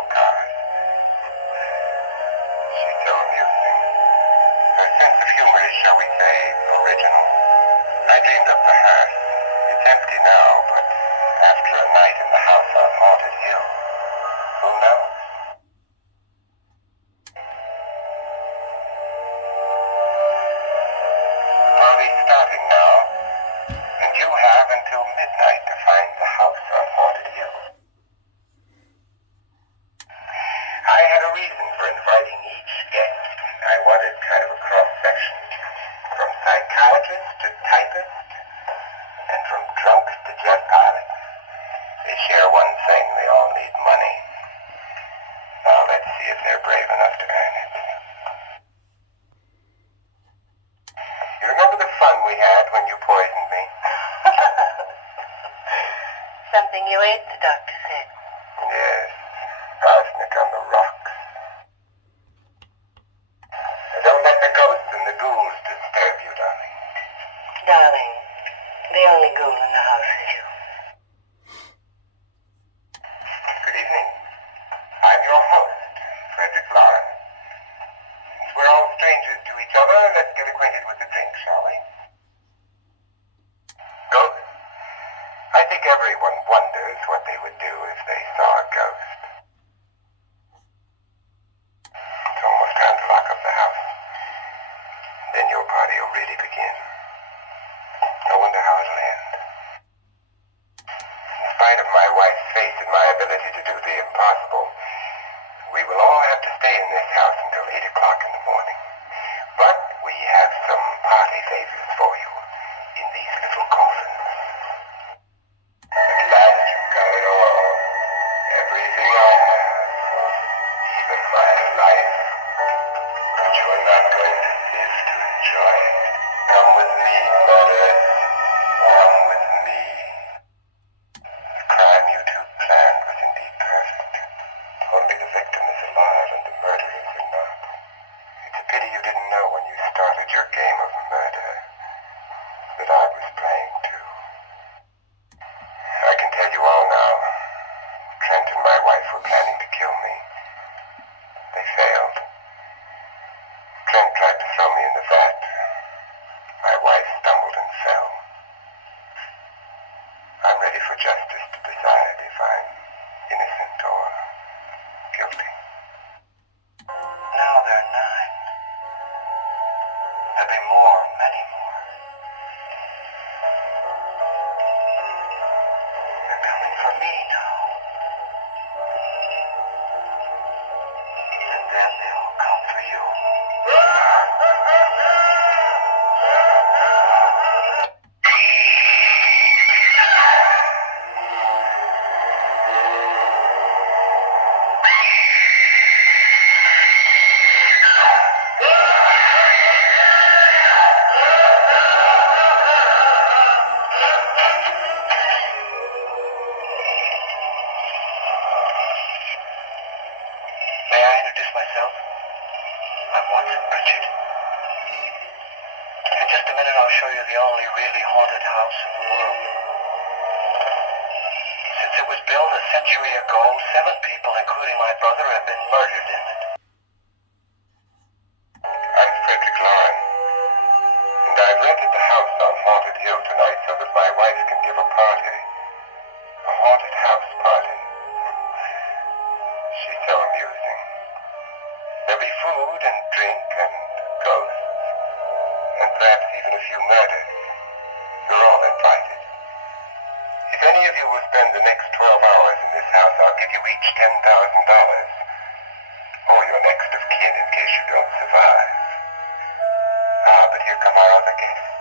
no cars. She's so amusing. Her sense of humor is, shall we say, original. I dreamed up the hearth. It's empty now, but after a night in the house on Haunted Hill, who knows? The party's starting now, and you have until midnight to find the house on Haunted Hill. I had a reason for inviting each guest. I wanted kind of a cross-section, from psychiatrist to typist, and from drunks to jet pilots. They share one thing: they all need money. Now let's see if they're brave enough to earn it. You remember the fun we had when you poisoned me? Something you ate, the doctor said. Yes, arsenic on the rocks. Don't let the ghosts and the ghouls disturb you, darling. Darling, the only ghoul in the house is you. Good evening. I'm your host, Frederick Lawrence. Since we're all strangers to each other, let's get acquainted with the drink, shall we? Ghosts? I think everyone wonders what they would do if they saw a ghost. It's almost time to lock up the house. Then your party will really begin. I wonder how it'll end. In spite of my wife's faith in my ability to do the impossible, we will all have to stay in this house until 8 o'clock in the morning. But we have some party favors for you in these little coffins. At last you've got it all. Everything I have. Even my life. But you are not going to live to enjoy it. Come with me, murderers. Come with me. The crime you two planned was indeed perfect. Only the victim is alive and the murderers are not. It's a pity you didn't know when you started your game of murder that I was playing too. I can tell you all now. Trent and my wife were planning to kill me. They failed. Trent tried to throw me in the vat. My wife stumbled and fell. I'm ready for justice to decide if I'm innocent or guilty. Now there are 9. There'll be more, many more. They're coming for me now. And then they'll come for you. May I introduce myself? I'm Watson Pritchard. In just a minute I'll show you the only really haunted house in the world. Since it was built a century ago, 7 people, including my brother, have been murdered in it. I'm Frederick Lawrence, and I've rented the house on Haunted Hill tonight so that my wife can give a party. A haunted house party. She's so amusing. There'll be food and drink and ghosts, and perhaps even a few murders. You're all invited. If any of you will spend the next 12 hours in this house, I'll give you each $10,000. Or your next of kin in case you don't survive. Ah, but here come our other guests.